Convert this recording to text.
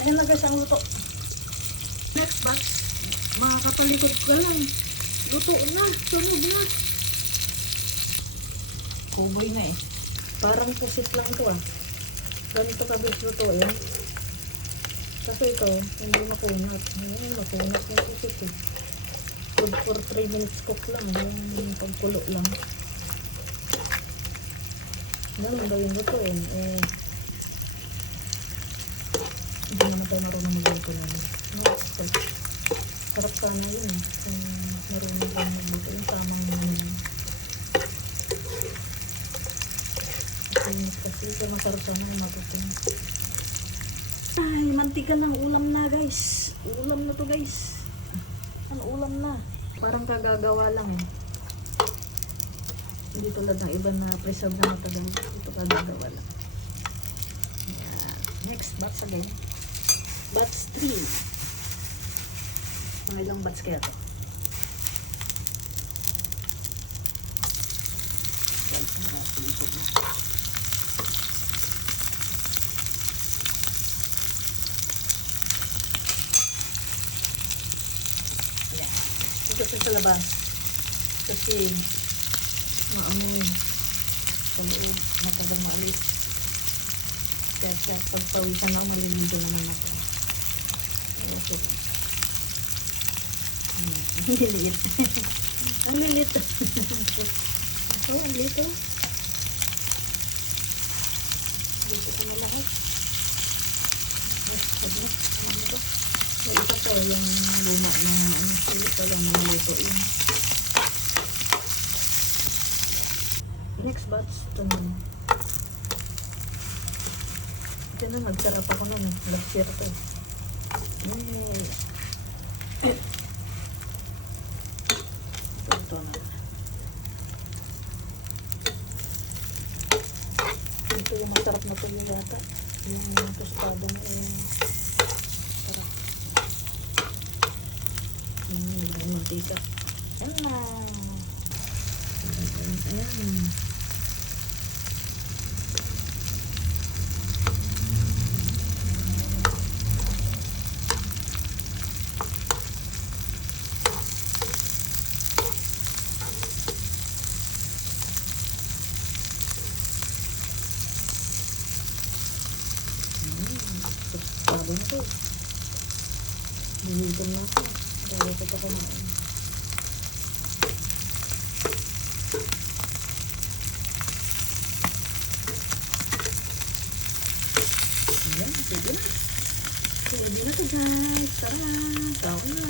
Ayan na guys ang luto. Next batch. Makakapalikod ka lang. Luto na. Sunod na. Kuboy na eh. Parang pusit lang ito ah. Ganito ka guys lutuin. Kasi ito, hindi makunat. Ayan, makunat yung pusit eh. Good for 3 minutes cook lang. Yung pagkulo lang. Ganun daw yung lutuin. Eh, hindi naman tayo marunong magluto na yun. Sarap sana yun eh. Kung marunong tayo magluto. Yung tamang yun. Kasi ito masarap sana yung matutin. Ay, mantika ng ulam na guys. Ulam na to guys. Ano ulam na? Parang kagagawa lang eh. Hindi tulad ng iba na preserve na matagal. Ito kagagawa lang. Ayan. Next batch again. Batch 3. Mga ilang batch kaya to? Ayan. Ito sa labas. Kasi maamoy. Sa loob. Matagang maalis. Kaya pagpawisan ako, maliligo naman ako. Okay. Ang lilit. Ang lilit. Ako, ang lilit. Dito ko na lahat. Yes, sabi. Ano ito? May isa pa yung luma ng sili pa lang nilito yun. Next batch, ito na. Ito na, nagsarap ako nun. Last year ito. Ito na. Ito yung masarap na tuloy yata. Yung tostada na yung sarap. Yung mantika. Ayan na. Ayan. Sabi na to. Buhitom na ako. Dahil ko ito kumain. Ayan, sige na. Pwede na ito guys. Tara, tawag na.